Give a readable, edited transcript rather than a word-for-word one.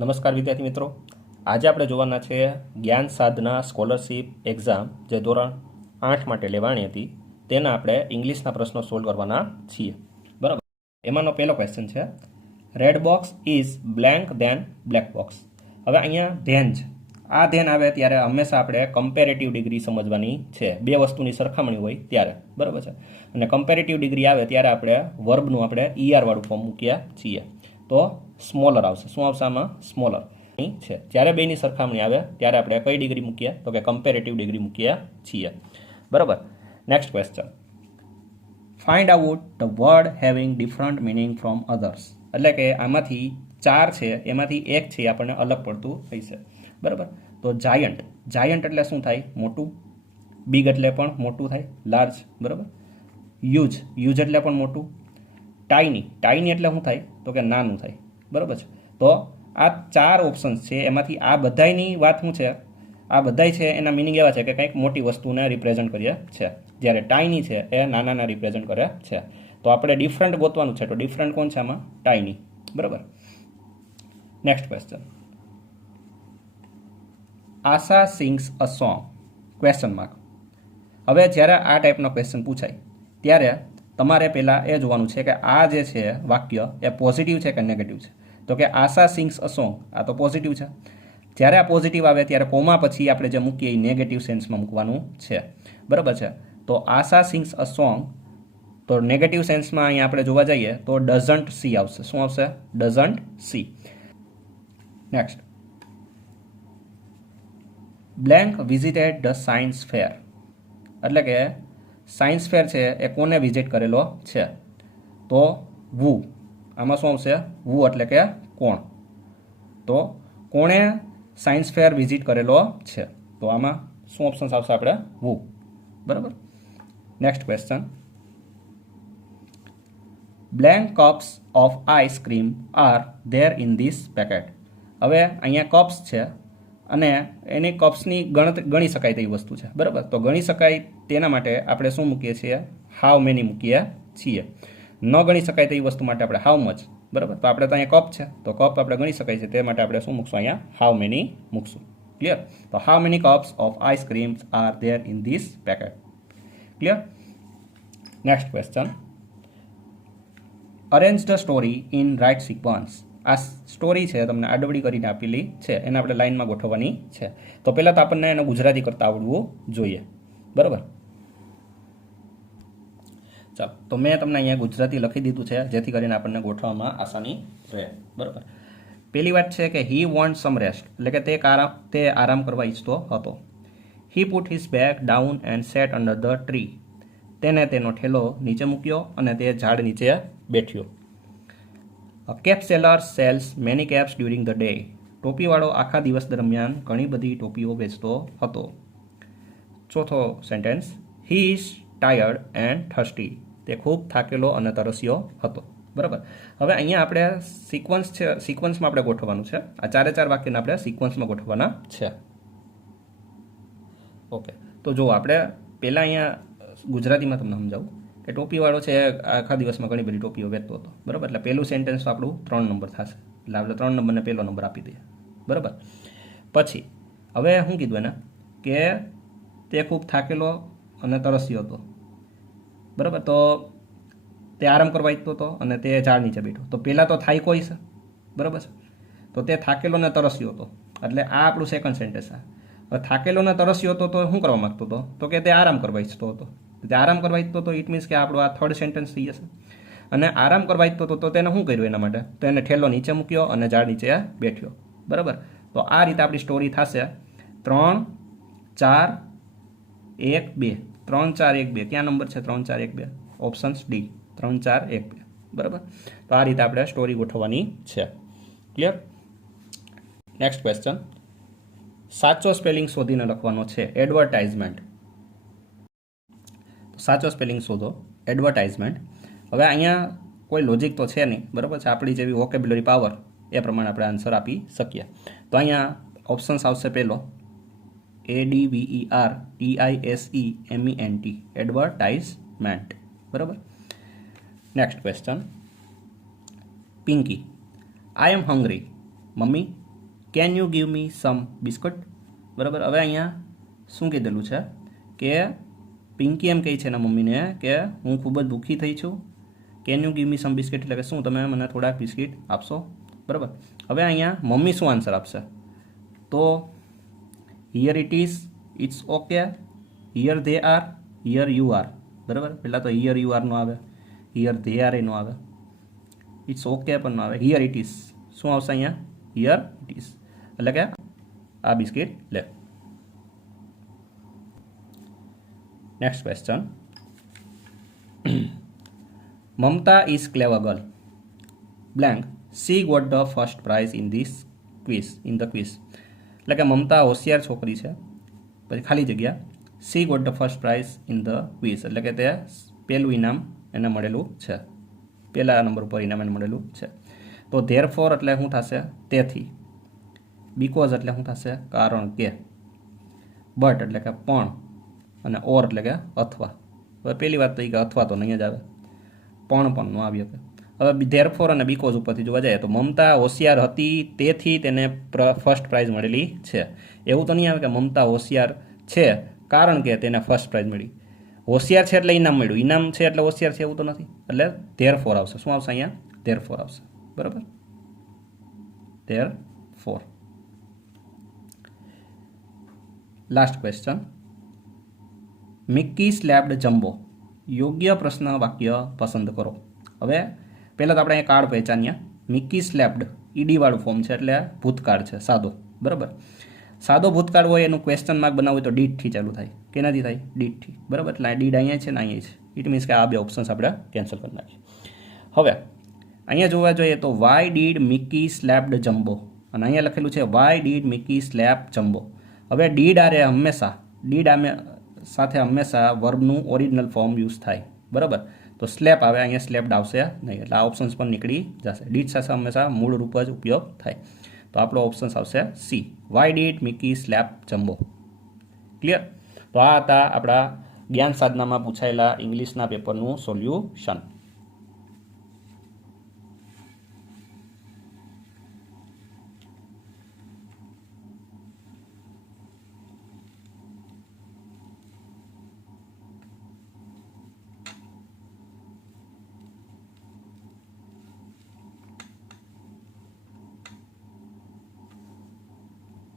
નમસ્કાર વિદ્યાર્થી મિત્રો, આજે આપણે જોવાના છે જ્ઞાન સાધના સ્કોલરશિપ એક્ઝામ જે ધોરણ 8 માટે લેવાની હતી તેના આપણે ઇંગ્લિશના પ્રશ્નો સોલ્વ કરવાના છીએ. બરાબર. એમાંનો પહેલો ક્વેશ્ચન છે, red box is blank then black box. હવે અહીંયા ધેન છે, આ ધેન આવે ત્યારે હંમેશા આપણે કમ્પેરેટિવ ડિગ્રી સમજવાની છે. બે વસ્તુની સરખામણી હોય ત્યારે, બરાબર છે. અને કમ્પેરેટિવ ડિગ્રી આવે ત્યારે આપણે વર્બનું આપણે વાળું ફોર્મ મૂક્યા છીએ. તો સ્મોલર આવશે. શું આવશે આમાં? સ્મોલર છે. જ્યારે બેની સરખામણી આવે ત્યારે આપણે કઈ ડિગ્રી મૂકીએ? તો કે કમ્પેરેટિવ ડિગ્રી મૂકીએ છીએ. બરાબર. Next question, find out the word having different meaning from others. એટલે કે આમાંથી 4 છે, એમાંથી એક છે આપણને અલગ પડતું હશે. બરાબર. તો જાયન્ટ, જાયન્ટ એટલે શું થાય? મોટું. બિગ એટલે પણ મોટું થાય, લાર્જ. બરાબર. યુજ, યુજ એટલે પણ મોટું. ટાઇની, ટાઇની એટલે શું થાય? તો કે નાનું થાય. બરાબર છે. તો આ 4 ઓપ્શન્સ છે, એમાંથી આ બધાની વાત શું છે? આ બધાય છે એના મિનિંગ એવા છે કે કંઈક મોટી વસ્તુને રિપ્રેઝન્ટ કરીએ છે, જ્યારે ટાઇની છે એ નાનાના રિપ્રેઝન્ટ કરે છે. તો આપણે ડિફરન્ટ ગોતવાનું છે. તો ડિફરન્ટ કોણ છે આમાં? ટાઇની. બરાબર. Next question, Asha sings a song question mark. હવે જ્યારે આ ટાઈપનો ક્વેશ્ચન પૂછાય ત્યારે તમારે પહેલાં એ જોવાનું છે કે આ જે છે વાક્ય એ પોઝિટિવ છે કે નેગેટિવ છે. તો કે આશા સિંગ્સ અ સોંગ, આ તો પોઝિટિવ છે. જ્યારે આ પોઝિટિવ આવે ત્યારે કોમા પછી આપણે જે મૂકીએ એ નેગેટિવ સેન્સમાં મૂકવાનું છે. બરાબર છે. તો આશા સિંગ્સ અ સોંગ, તો નેગેટિવ સેન્સમાં અહીંયા આપણે જોવા જઈએ તો ડઝન્ટ સી આવશે. શું આવશે? Doesn't C. Next, blank visited the science fair. એટલે કે સાયન્સ ફેર છે એ કોને વિઝિટ કરેલો છે? તો વુ. આમાં શું આવશે? વુ એટલે કે કોણ. તો કોણે સાયન્સ ફેર વિઝિટ કરેલો છે? તો આમાં શું ઓપ્શન્સ આવશે? આપણે વુ. બરાબર. Next question, blank cups of ice cream R there in this packet. હવે અહીંયા કપ્સ છે અને એની કપ્સની ગણી શકાય તેવી વસ્તુ છે. બરાબર. તો ગણી શકાય તેના માટે આપણે શું મૂકીએ છીએ? હાઉ મેની મૂકીએ છીએ. ન ગણી શકાય તેવી વસ્તુ માટે આપણે હાઉ મચ. બરાબર. તો આપણે તો અહીંયા કપ છે, તો કપ આપણે ગણી શકાય છે, તે માટે આપણે શું મૂકશું? અહીંયા હાઉ મેની મૂકશું. ક્લિયર? તો how many cups of ice creams are there in this packet. Clear? Next question, arrange the story in right sequence. આ સ્ટોરી છે તમને આડવડી કરીને આપેલી છે, એને આપણે લાઇનમાં ગોઠવવાની છે. તો પહેલાં તો આપણને એને ગુજરાતી કરતાં આવડવું જોઈએ. બરાબર. ચાલો, તો મેં તમને અહીંયા ગુજરાતી લખી દીધું છે જેથી કરીને આપણને ગોઠવવામાં આસાની રહે. બરાબર. પહેલી વાત છે કે હી વોન્ટ સમ રેસ્ટ, એટલે કે તે આરામ કરવા ઈચ્છતો હતો. He put his bag down and sat under the tree. તેને તેનો ઠેલો નીચે મૂક્યો અને તે ઝાડ નીચે બેઠ્યો. A cap seller sells many caps during the day. ટોપીવાળો આખા દિવસ દરમિયાન ઘણી બધી ટોપીઓ વેચતો હતો. ચોથો sentence, he is tired and thirsty. તે ખૂબ થાકેલો અને તરસ્યો હતો. બરાબર. હવે અહીંયા આપણે સિક્વન્સ છે, સિક્વન્સમાં આપણે ગોઠવવાનું છે. આ 4 વાક્યને આપણે સિક્વન્સમાં ગોઠવવાના છે. ઓકે. તો જો આપણે પહેલાં અહીંયા ગુજરાતીમાં તમને સમજાવું કે ટોપીવાળો છે આખા દિવસમાં ઘણી બધી ટોપીઓ વેચતો હતો. બરાબર. એટલે પહેલું સેન્ટેન્સ આપણું 3 નંબર થશે. એટલે આપણે 3 નંબરને પહેલો નંબર આપી દઈએ. બરાબર. પછી હવે શું કીધું એને? કે તે ખૂબ થાકેલો અને તરસ્યો હતો. બરાબર. તો તે આરામ કરવા ઈચ્છતો હતો અને તે ઝાડ નીચે બેઠો. તો પહેલાં તો થાય કોઈ છે. બરાબર છે. તો તે થાકેલો ને તરસ્યો હતો, એટલે આ આપણું સેકન્ડ સેન્ટેન્સ છે. હવે થાકેલો ને તરસ્યો હતો તો શું કરવા માંગતો હતો? તો કે તે આરામ કરવા ઈચ્છતો હતો. તે આરામ કરવા ઈચ્છતો હતો, ઇટ મીન્સ કે આપણું આ થર્ડ સેન્ટેન્સ થઈ જશે. અને આરામ કરવા ઈચ્છતો હતો તો તેને શું કર્યું એના માટે? તો એને ઠેલો નીચે મૂક્યો અને ઝાડ નીચે બેઠ્યો. બરાબર. તો આ રીતે આપણી સ્ટોરી થશે 3, 4, 1, 2. 3, 4, 1, 2. ક્યાં નંબર છે? 3, 4, 1, 2. Options D. 3, 4, 1, 2. બરાબર. તો આ રીતે આપણે સ્ટોરી ગોઠવવાની છે. ક્લિયર? નેક્સ્ટ ક્વેશ્ચન, સાચો સ્પેલિંગ શોધીને લખવાનો છે. એડવર્ટાઇઝમેન્ટ. સાચો સ્પેલિંગ શોધો. એડવર્ટાઇઝમેન્ટ. હવે અહીંયા કોઈ લોજિક તો છે નહીં. બરાબર છે. આપણી જેવી વોકેબ્યુલરી પાવર એ પ્રમાણે આપણે આન્સર આપી શકીએ. તો અહીંયા ઓપ્શન્સ આવશે પહેલો ADVERTISEMENT. એડવર્ટાઇઝમેન્ટ. બરાબર. Next question, Pinky, I am hungry. Mummy, can you give me some biscuit, બરાબર. હવે અહીંયા શું કીધેલું છે કે પિંકી એમ કહે છે એના મમ્મીને કે હું ખૂબ જ ભૂખી થઈ છું, can you give me some biscuit એટલે કે શું તમે મને થોડાક બિસ્કિટ આપશો, બરાબર. હવે અહીંયા મમ્મી શું આન્સર આપશે, તો here it is, it's okay, here they are, here you are, બરાબર. પહેલાં તો હિયર યુ આર નો આવે, હિયર ધે આર એ નો આવે, ઇટ્સ ઓકે પણ નો આવે, હિયર ઇટ ઇઝ શું આવશે અહીંયા, હિયર ઇટ ઇઝ એટલે કે આ બિસ્કિટ લે. Next question, Mamta is clever girl blank she got the first prize in the quiz એટલે કે મમતા હોશિયાર છોકરી છે, પછી ખાલી જગ્યા she got the first prize in the quiz એટલે કે તે પહેલું ઇનામ એને મળેલું છે, પહેલા નંબર ઉપર ઇનામ એને મળેલું છે. તો ધેરફોર એટલે શું થશે, તેથી, બીકોઝ એટલે શું થશે, કારણ કે, બટ એટલે કે પણ, અને ઓર એટલે કે અથવા. હવે પહેલી વાત તો એ કે અથવા તો નહીં જ આવે, પણ ન આવી શકે. હવે ધેરફોર અને બીકોઝ ઉપરથી જોવા જાય તો મમતા હોશિયાર હતી તેથી તેને ફર્સ્ટ પ્રાઇઝ મળેલી છે. એવું તો નહીં આવે કે મમતા હોશિયાર છે કારણ કે તેને ફર્સ્ટ પ્રાઇઝ મળી. હોશિયાર છે એટલે ઇનામ મળ્યું, ઇનામ છે એટલે હોશિયાર છે એવું તો નથી. એટલે ધેરફોર આવશે. શું આવશે અહીંયા, ધેરફોર આવશે, બરાબર. ધેરફોર. લાસ્ટ ક્વેશ્ચન, મિક્કી સ્લેપ્ડ જમ્બો યોગ્ય પ્રશ્ન વાક્ય પસંદ કરો. હવે પહેલાં તો આપણે અહીંયા કાર્ડ પહેચાન્યા. મિક્કી સ્લેપ્ડ ઈડીવાળું ફોર્મ છે એટલે ભૂતકાળ છે સાદો, બરાબર. સાદો ભૂતકાળ હોય એનું ક્વેશ્ચન માર્ક બનાવવું હોય તો ડીડથી ચાલુ થાય, કેનાથી થાય, ડીડથી, બરાબર. એટલે ડીડ અહીંયા છે ને અહીંયા છે, ઇટ મીન્સ કે આ બે ઓપ્શન્સ આપણે કેન્સલ કરી નાખીએ. હવે અહીંયા જોવા જોઈએ તો વાય ડીડ મિક્કી સ્લેપ્ડ જમ્બો, અને અહીંયા લખેલું છે Y did Mickey slap jumbo. હવે ડીડ આરે હંમેશા, ડીડ સાથે હંમેશા વર્બનું ઓરિજિનલ ફોર્મ યુઝ થાય, બરાબર. તો સ્લેપ આવે, અહીંયા સ્લેપ્ડ આવશે નહીં, એટલે આ ઓપ્શન્સ પણ નીકળી જશે. ડીડ સાથે હંમેશા મૂળ રૂપ જ ઉપયોગ થાય. તો આપણો ઓપ્શન્સ આવશે C, why did Mickey slap Jumbo. Clear? તો આ હતા આપણા જ્ઞાન સાધનામાં પૂછાયેલા ઇંગ્લિશના પેપરનું સોલ્યુશન.